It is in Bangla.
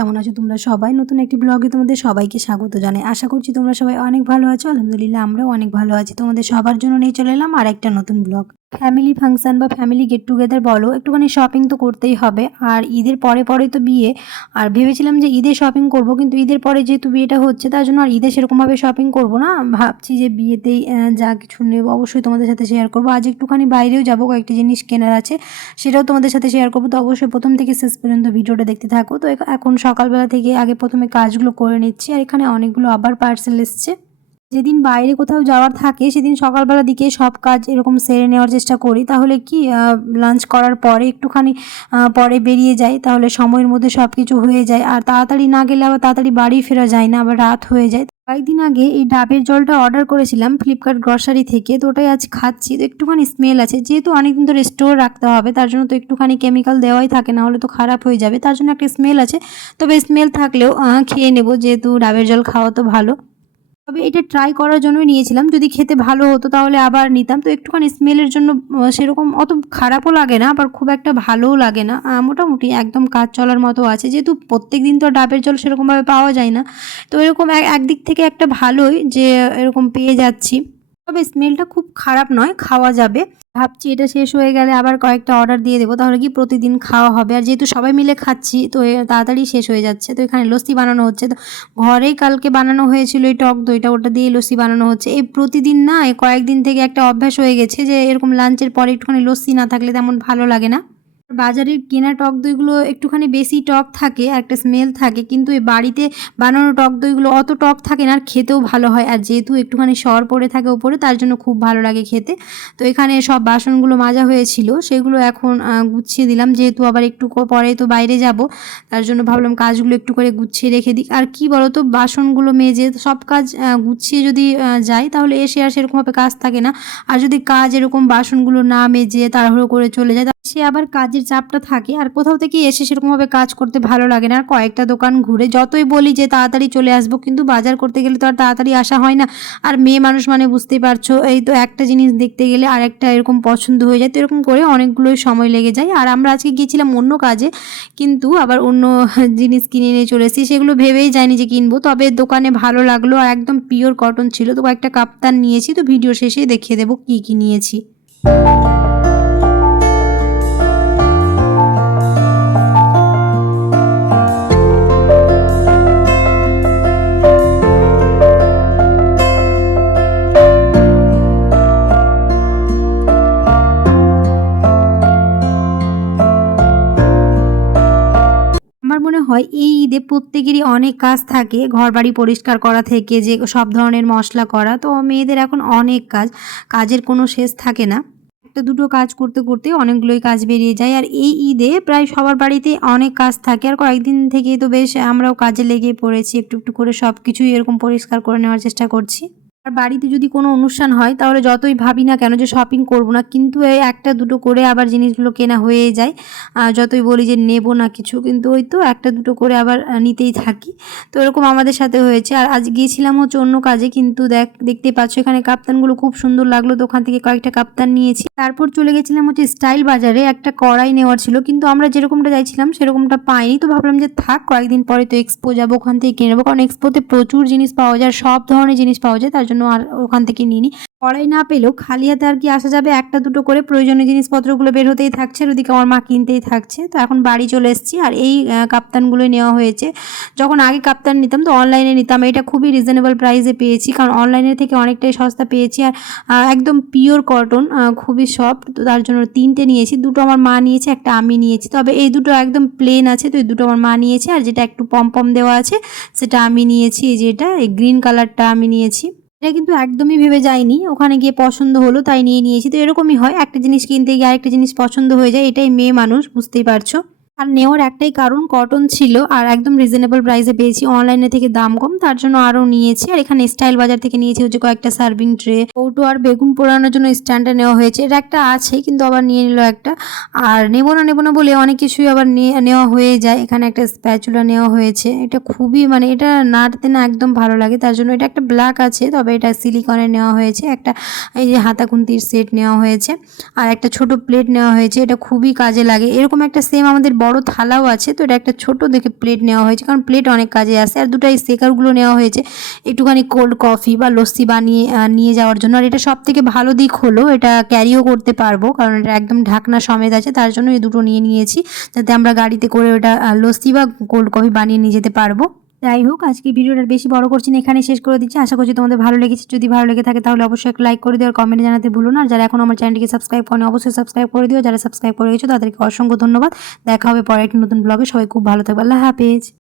কেমন আছো তোমরা সবাই? নতুন একটি ব্লগে তোমাদের সবাইকে স্বাগত জানাই। আশা করছি তোমরা সবাই অনেক ভালো আছো। আলহামদুলিল্লাহ আমরাও অনেক ভালো আছি। তোমাদের সবার জন্য নিয়ে চলে এলাম আর একটা নতুন ব্লগ। ফ্যামিলি ফাংশন বা ফ্যামিলি গেট টুগেদার বলো, একটুখানি শপিং তো করতেই হবে। আর ঈদের পরে পরে তো বিয়ে, আর ভেবেছিলাম যে ঈদে শপিং করব, কিন্তু ঈদের পরে যেহেতু বিয়েটা হচ্ছে তার জন্য আর ঈদে সেরকমভাবে শপিং করব না। ভাবছি যে বিয়েতেই যা কিছু নেব অবশ্যই তোমাদের সাথে শেয়ার করব। আজ একটুখানি বাইরেও যাব, কয়েকটি জিনিস কেনার আছে, সেটাও তোমাদের সাথে শেয়ার করবো। তো অবশ্যই প্রথম থেকে শেষ পর্যন্ত ভিডিওটা দেখতে থাকো। তো এখন সকালবেলা থেকে আগে প্রথমে কাজগুলো করে নিচ্ছি। আর এখানে অনেকগুলো আবার পার্সেল এসছে। যেদিন বাইরে কোথাও যাওয়ার থাকে সেদিন সকালবেলা দিকে সব কাজ এরকম সেরে নেওয়ার চেষ্টা করি, তাহলে কি লাঞ্চ করার পরে একটুখানি পরে বেরিয়ে যাই, তাহলে সময়ের মধ্যে সব কিছু হয়ে যায়। আর তাড়াতাড়ি না গেলে আবার তাড়াতাড়ি বাড়ি ফেরা যায় না, আবার রাত হয়ে যায়। কয়েকদিন আগে এই ডাবের জলটা অর্ডার করেছিলাম ফ্লিপকার্ট গ্রসারি থেকে, তো ওটাই আজ খাচ্ছি। তো একটুখানি স্মেল আছে, যেহেতু অনেকদিন ধরে স্টোর রাখতে হবে তার জন্য তো একটুখানি কেমিক্যাল দেওয়াই থাকে, না হলে তো খারাপ হয়ে যাবে, তার জন্য একটা স্মেল আছে। তবে স্মেল থাকলেও খেয়ে নেব, যেহেতু ডাবের জল খাওয়া তো ভালো। তবে এটা ট্রাই করার জন্যই নিয়েছিলাম, যদি খেতে ভালো হতো তাহলে আবার নিতাম। তো একটুখানি স্মেলের জন্য সেরকম অত খারাপও লাগে না, আবার খুব একটা ভালোও লাগে না, মোটামুটি একদম কাজ চলার মতো আছে। যেহেতু প্রত্যেক দিন তো ডাবের জল সেরকমভাবে পাওয়া যায় না, তো এরকম একদিক থেকে একটা ভালোই যে এরকম পেয়ে যাচ্ছি। তবে স্মেলটা খুব খারাপ নয়, খাওয়া যাবে। ভাবছি এটা শেষ হয়ে গেলে আবার কয়েকটা অর্ডার দিয়ে দেবো, তাহলে কি প্রতিদিন খাওয়া হবে। আর যেহেতু সবাই মিলে খাচ্ছি তো তাড়াতাড়ি শেষ হয়ে যাচ্ছে। তো এখানে লস্যি বানানো হচ্ছে, তো ঘরেই কালকে বানানো হয়েছিল এই টক দইটা, ওটা দিয়ে লস্যি বানানো হচ্ছে। এই প্রতিদিন না এই কয়েকদিন থেকে একটা অভ্যাস হয়ে গেছে যে এরকম লাঞ্চের পরে একটুখানি লস্যি না থাকলে তেমন ভালো লাগে না। বাজারের কেনা টক দইগুলো একটুখানি বেশি টক থাকে, একটা স্মেল থাকে, কিন্তু এই বাড়িতে বানানো টক দইগুলো অত টক থাকে না, আর খেতেও ভালো হয়। আর যেহেতু একটুখানি সর পড়ে থাকে ওপরে, তার জন্য খুব ভালো লাগে খেতে। তো এখানে সব বাসনগুলো মাজা হয়েছিল, সেগুলো এখন গুছিয়ে দিলাম, যেহেতু আবার একটু পরে তো বাইরে যাব, তার জন্য ভাবলাম কাজগুলো একটু করে গুছিয়ে রেখে দিই। আর কি বলো তো, বাসনগুলো মেজে সব কাজ গুছিয়ে যদি যাই তাহলে এসে আর সেরকমভাবে কাজ থাকে না। আর যদি কাজ এরকম বাসনগুলো না মেজে তাড়াহুড়ো করে চলে যায়, সে আবার কাজের চাপটা থাকে, আর কোথাও থেকে এসে সেরকমভাবে কাজ করতে ভালো লাগে না। আর কয়েকটা দোকান ঘুরে যতই বলি যে তাড়াতাড়ি চলে আসবো, কিন্তু বাজার করতে গেলে তো আর তাড়াতাড়ি আসা হয় না। আর মেয়ে মানুষ মানে বুঝতেই পারছো, এই তো একটা জিনিস দেখতে গেলে আর একটা এরকম পছন্দ হয়ে যায়, তো এরকম করে অনেকগুলোই সময় লেগে যায়। আর আমরা আজকে গিয়েছিলাম অন্য কাজে, কিন্তু আবার অন্য জিনিস কিনে নিয়ে চলে এসেছি, সেগুলো ভেবেই যায়নি যে কিনবো। তবে দোকানে ভালো লাগলো, আর একদম পিওর কটন ছিল। তো কয়েকটা কাপ্তান নিয়েছি, তো ভিডিও শেষে দেখিয়ে দেবো কী কী নিয়েছি। আমার মনে হয় এই ঈদে প্রত্যেকেরই অনেক কাজ থাকে, ঘরবাড়ি পরিষ্কার করা থেকে যে সব ধরনের মশলা করা। তো মেয়েদের এখন অনেক কাজ, কাজের কোনো শেষ থাকে না। একটা দুটো কাজ করতে করতে অনেকগুলোই কাজ বেরিয়ে যায়। আর এই ঈদে প্রায় সবার বাড়িতে অনেক কাজ থাকে, আর কয়েকদিন থেকেই তো বেশ আমরাও কাজে লেগে পড়েছি, একটু একটু করে সব কিছুই এরকম পরিষ্কার করে নেওয়ার চেষ্টা করছি। আর বাড়িতে যদি কোনো অনুষ্ঠান হয় তাহলে যতই ভাবি না কেন যে শপিং করব না, কিন্তু এই একটা দুটো করে আবার জিনিসগুলো কেনা হয়ে যায়। যতই বলি যে নেব না কিছু, কিন্তু ওই তো একটা দুটো করে আবার নিতেই থাকি। তো এরকম আমাদের সাথে হয়েছে। আর আজ গিয়েছিলাম হচ্ছে অন্য কাজে, কিন্তু দেখতেই পাচ্ছ এখানে কাপ্তানগুলো খুব সুন্দর লাগলো, তো ওখান থেকে কয়েকটা কাপ্তান নিয়েছি। তারপর চলে গেছিলাম হচ্ছে স্টাইল বাজারে, একটা কড়াই নেওয়ার ছিল, কিন্তু আমরা যেরকমটা চাইছিলাম সেরকমটা পাইনি। তো ভাবলাম যে থাক, কয়েকদিন পরে তো এক্সপো যাবো, ওখান থেকে কিনে নেবো, কারণ এক্সপোতে প্রচুর জিনিস পাওয়া যায়, সব ধরনের জিনিস পাওয়া যায়, তার জন্য আর ওখান থেকে নিইনি। কড়াই না পেলেও খালি হাতে আর কি আসা যাবে, একটা দুটো করে প্রয়োজনীয় জিনিসপত্রগুলো বের হতেই থাকছে, আর ওদিকে আমার মা কিনতেই থাকছে। তো এখন বাড়ি চলে এসেছি, আর এই কাপ্তানগুলোই নেওয়া হয়েছে। যখন আগে কাপ্তান নিতাম তো অনলাইনে নিতাম, এটা খুবই রিজনেবল প্রাইসে পেয়েছি, কারণ অনলাইনের থেকে অনেকটাই সস্তা পেয়েছি। আর একদম পিওর কটন, খুবই সফট, তো তার জন্য তিনটে নিয়েছি, দুটো আমার মা নিয়েছে, একটা আমি নিয়েছি। তবে এই দুটো একদম প্লেন আছে, তো এই দুটো আমার মা নিয়েছে, আর যেটা একটু পম পম দেওয়া আছে সেটা আমি নিয়েছি। এই যেটা এই গ্রিন কালারটা আমি নিয়েছি। এটা কিন্তু একদমই ভেবে যাইনি, ওখানে গিয়ে পছন্দ হলো তাই নিয়ে নিয়েছি। তো এরকমই হয়, একটা জিনিস কিনতে গিয়ে আরেকটা জিনিস পছন্দ হয়ে যায়, এটাই মেয়ে মানুষ, বুঝতেই পারছো। আর নেওয়ার একটাই কারণ, কটন ছিল আর একদম রিজনেবল প্রাইসে পেয়েছি, অনলাইনে থেকে দাম কম, তার জন্য আরও নিয়েছি। আর এখানে স্টাইল বাজার থেকে নিয়েছি হচ্ছে কয়েকটা সার্ভিং ট্রে, কৌটো, আর বেগুন পোড়ানোর জন্য স্ট্যান্ডটা নেওয়া হয়েছে। এটা একটা আছে, কিন্তু আবার নিয়ে নিল একটা। আর নেবো না বলে অনেক কিছুই আবার নেওয়া হয়ে যায়। এখানে একটা স্প্যাচুলা নেওয়া হয়েছে, এটা খুবই মানে এটা নাড়তে না একদম ভালো লাগে, তার জন্য এটা একটা ব্ল্যাক আছে, তবে এটা সিলিকনের নেওয়া হয়েছে। একটা এই যে হাতা খুন্তির সেট নেওয়া হয়েছে, আর একটা ছোট প্লেট নেওয়া হয়েছে, এটা খুবই কাজে লাগে। এরকম একটা সেম আমাদের বড় বড় থালাও আছে, তো এটা একটা ছোট দেখে প্লেট নেওয়া হয়েছে, কারণ প্লেট অনেক কাজে আসে। আর দুটো এই শেকারগুলো নেওয়া হয়েছে একটুখানি কোল্ড কফি বা লস্যি বানিয়ে নিয়ে যাওয়ার জন্য। আর এটা সবথেকে ভালো দিক হলো এটা ক্যারিও করতে পারবো, কারণ এটা একদম ঢাকনা সমেত আছে, তার জন্য এই দুটো নিয়েছি যাতে আমরা গাড়িতে করে ওটা লস্যি বা কোল্ড কফি বানিয়ে নিয়ে যেতে পারবো। যাই হোক, আজকে ভিডিওটা বেশি বড় করছি না, এখানে শেষ করে দিচ্ছি। আশা করছি তোমাদের ভালো লেগেছে। যদি ভালো লেগে থাকে তাহলে অবশ্যই একটা লাইক করে দিও আর কমেন্টে জানাতে ভুলো না। আর যারা এখন আমার চ্যানেলটিকে সাবস্ক্রাইব করেনি অবশ্যই সাবস্ক্রাইব করে দিও। যারা সাবস্ক্রাইব করে গেছো তাদেরকে অসংখ্য ধন্যবাদ। দেখা হবে পরে একটি নতুন ব্লগে। সবাই খুব ভালো থাকবে। আল্লাহ হাফেজ।